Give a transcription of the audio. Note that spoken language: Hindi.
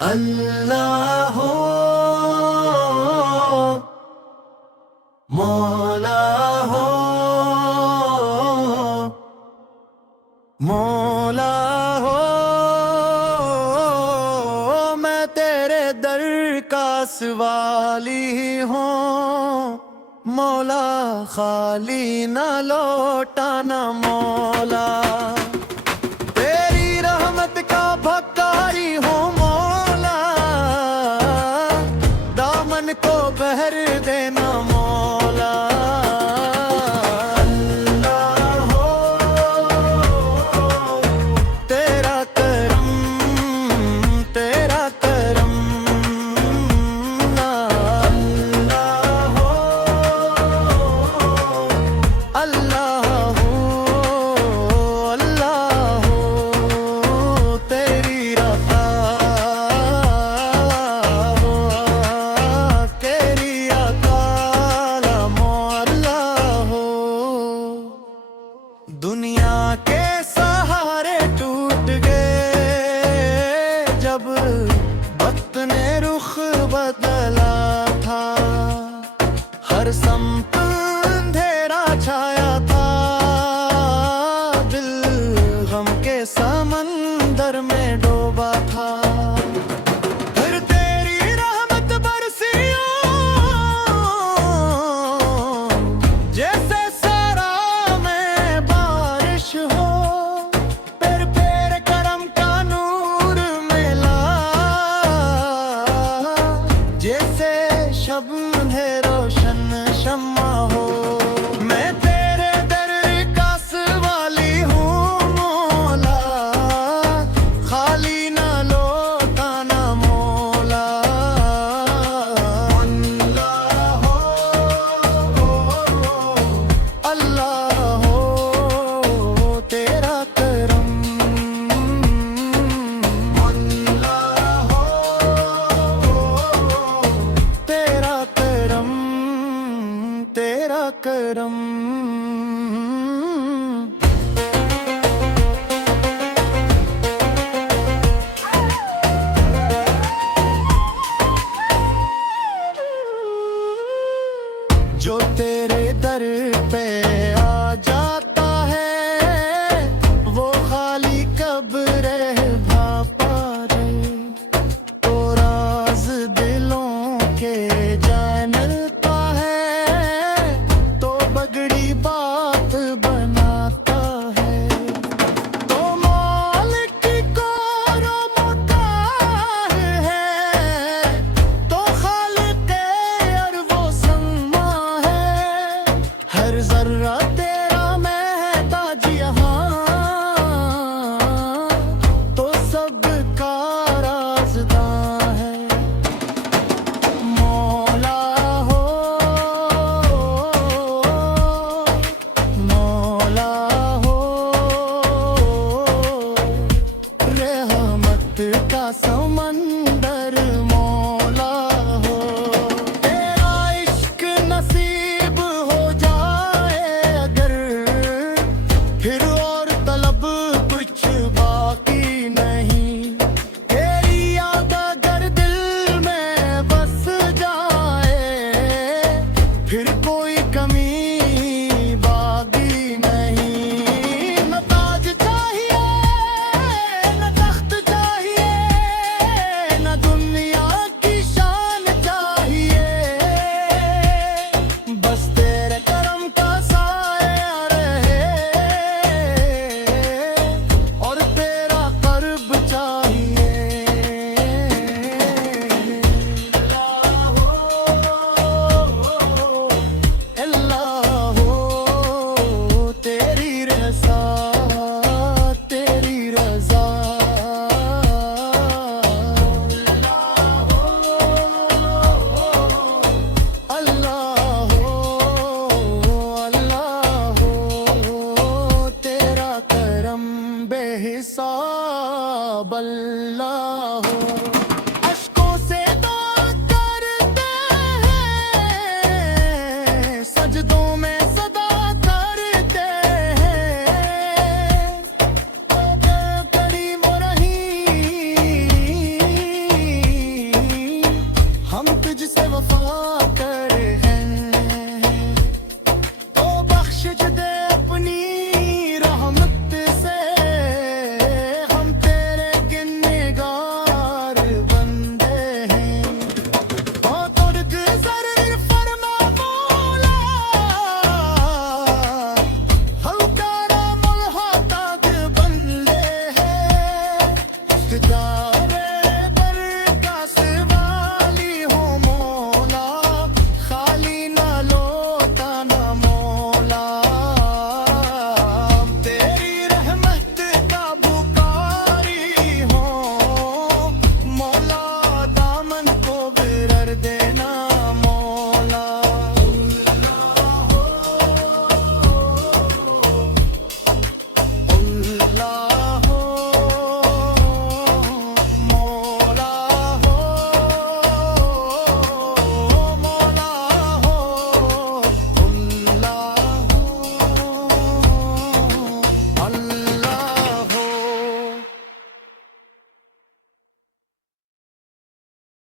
अल्लाह हो मौला हो मौला हो मैं तेरे दर का सवाली हूँ मौला खाली न लौटाना मौला तेरी रहमत का भक्कारी हूँ मौला दामन को बहर देना मौला अल्लाह हो तेरा करम अल्लाह हो अल्लाह हो अल्लाह हो तेरी रफ़ा हो तेरी अकाला मौला हो दुनिया के सहारे टूट गए जब वक्त ने रुख बदला था हर संप अंधेरा छाया था दिल गम के समंदर में डूबा था फिर तेरी रहमत बरसी जैसे सरा में बारिश हो फिर तेरे करम का नूर मिला जैसे शब है रोशन शम्मा हो मैं तेरे दर का सवाली हूँ मौला खाली ना लौटाना मौला अल्लाह हो तेरा करम अल्लाह हो तेरा करम जो तेरे दर पे आ जाता है वो खाली कब रह भापा रे तो राज दिलों के जानता है तो बगड़ी बात बनाता है तो मालिक को रोमकार है तो खालिक और वो सम्मा है हर जर्रा तेरा महताज यहाँ तो सबका राज़दां है मौला हो मौला हो रहमत का समंदर मौला हो तेरा इश्क नसीब हो जाए अगर फिर और तलब कुछ बाकी नहीं तेरी याद अगर दिल में बस जाए फिर कोई कमी बाकी नहीं न ताज चाहिए न तख्त चाहिए न दुनिया की शान चाहिए बस तेरे करम का साया रहे और तेरा कर्ब चाहिए अल्लाह हो तेरी रज़ा अल्लाह हो तेरा करम बेहिसाब अल्लाह हो